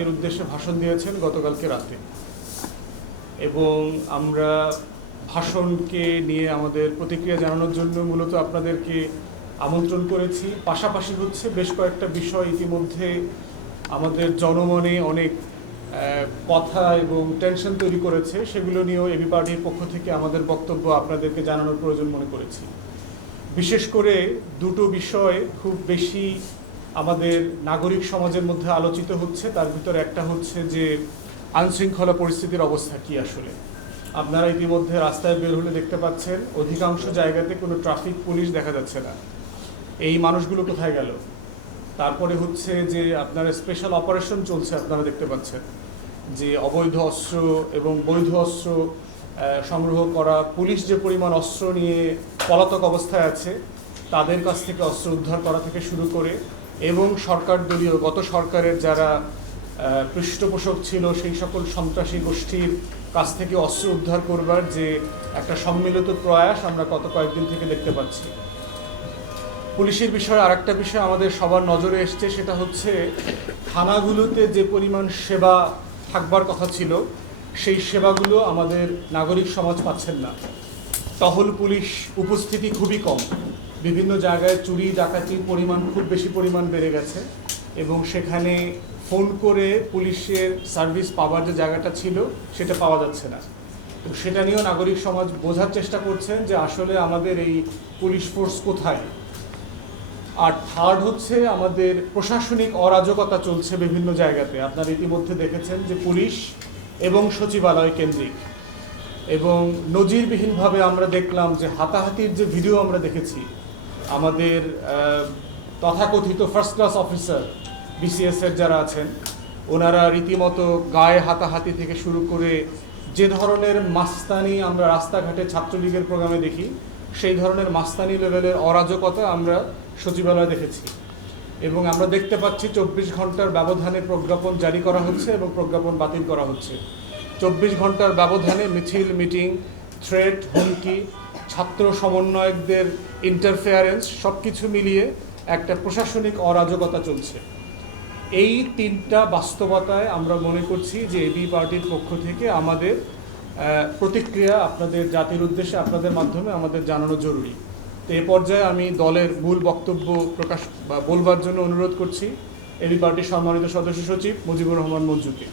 এর উদ্দেশ্যে ভাষণ দিয়েছেন গতকালকে রাতে, এবং আমরা ভাষণকে নিয়ে আমাদের প্রতিক্রিয়া জানানোর জন্য মূলত আপনাদেরকে আমন্ত্রণ করেছি। পাশাপাশি হচ্ছে বেশ কয়েকটা বিষয় ইতিমধ্যে আমাদের জনমনে অনেক কথা এবং টেনশন তৈরি করেছে, সেগুলো নিয়েও এবি পার্টির পক্ষ থেকে আমাদের বক্তব্য আপনাদেরকে জানানোর প্রয়োজন মনে করেছি। বিশেষ করে দুটো বিষয় খুব বেশি আমাদের নাগরিক সমাজের মধ্যে আলোচিত হচ্ছে। তার ভিতরে একটা হচ্ছে যে আইনশৃঙ্খলা পরিস্থিতির অবস্থা কি আসলে। আপনারা ইতিমধ্যে রাস্তায় বের হলে দেখতে পাচ্ছেন অধিকাংশ জায়গাতে কোনো ট্রাফিক পুলিশ দেখা যাচ্ছে না। এই মানুষগুলো কোথায় গেল? তারপরে হচ্ছে যে আপনার স্পেশাল অপারেশন চলছে, আপনারা দেখতে পাচ্ছেন যে অবৈধ অস্ত্র এবং বৈধ অস্ত্র সংগ্রহ করা, পুলিশ যে পরিমাণ অস্ত্র নিয়ে পলাতক অবস্থায় আছে তাদের কাছ থেকে অস্ত্র উদ্ধার করা থেকে শুরু করে, এবং সরকার দলীয় গত সরকারের যারা পৃষ্ঠপোষক ছিল সেই সকল সন্ত্রাসী গোষ্ঠীর কাছ থেকে অস্ত্র উদ্ধার করবার যে একটা সম্মিলিত প্রয়াস আমরা গত কয়েকদিন থেকে দেখতে পাচ্ছি। পুলিশের বিষয়ে আরেকটা বিষয় আমাদের সবার নজরে এসছে, সেটা হচ্ছে থানাগুলোতে যে পরিমাণ সেবা থাকবার কথা ছিল সেই সেবাগুলো আমাদের নাগরিক সমাজ পাচ্ছেন না। টহল পুলিশ উপস্থিতি খুবই কম, বিভিন্ন জায়গায় চুরি ডাকাতির পরিমাণ খুব বেশি পরিমাণ বেড়ে গেছে, এবং সেখানে ফোন করে পুলিশের সার্ভিস পাওয়ার যে জায়গাটা ছিল সেটা পাওয়া যাচ্ছে না। তো সেটা নিয়েও নাগরিক সমাজ বোঝার চেষ্টা করছেন যে আসলে আমাদের এই পুলিশ ফোর্স কোথায়। আর থার্ড হচ্ছে আমাদের প্রশাসনিক অরাজকতা চলছে বিভিন্ন জায়গাতে। আপনারা ইতিমধ্যে দেখেছেন যে পুলিশ এবং সচিবালয় কেন্দ্রিক, এবং নজিরবিহীনভাবে আমরা দেখলাম যে হাতাহাতির যে ভিডিও আমরা দেখেছি, আমাদের তথাকথিত ফার্স্ট ক্লাস অফিসার বিসিএসের যারা আছেন ওনারা রীতিমতো গায়ে হাতাহাতি থেকে শুরু করে যে ধরনের মাস্তানি আমরা রাস্তাঘাটে ছাত্রলীগের প্রোগ্রামে দেখি সেই ধরনের মাস্তানি লেভেলের অরাজকতা আমরা সচিবালয়ে দেখেছি। এবং আমরা দেখতে পাচ্ছি 24 ঘন্টার ব্যবধানে প্রজ্ঞাপন জারি করা হচ্ছে এবং প্রজ্ঞাপন বাতিল করা হচ্ছে। 24 ঘন্টার ব্যবধানে মিছিল, মিটিং, থ্রেট, হুমকি, ছাত্র সমন্বয়কদের ইন্টারফেয়ারেন্স সব কিছু মিলিয়ে একটা প্রশাসনিক অরাজকতা চলছে। এই তিনটা বাস্তবতায় আমরা মনে করছি যে এবি পার্টির পক্ষ থেকে আমাদের প্রতিক্রিয়া আপনাদের জাতির উদ্দেশ্যে আপনাদের মাধ্যমে আমাদের জানানো জরুরি। তো এ পর্যায়ে আমি দলের মূল বক্তব্য বলবার জন্য অনুরোধ করছি এবি পার্টির সম্মানিত সদস্য সচিব মুজিবুর রহমান মঞ্জুকে।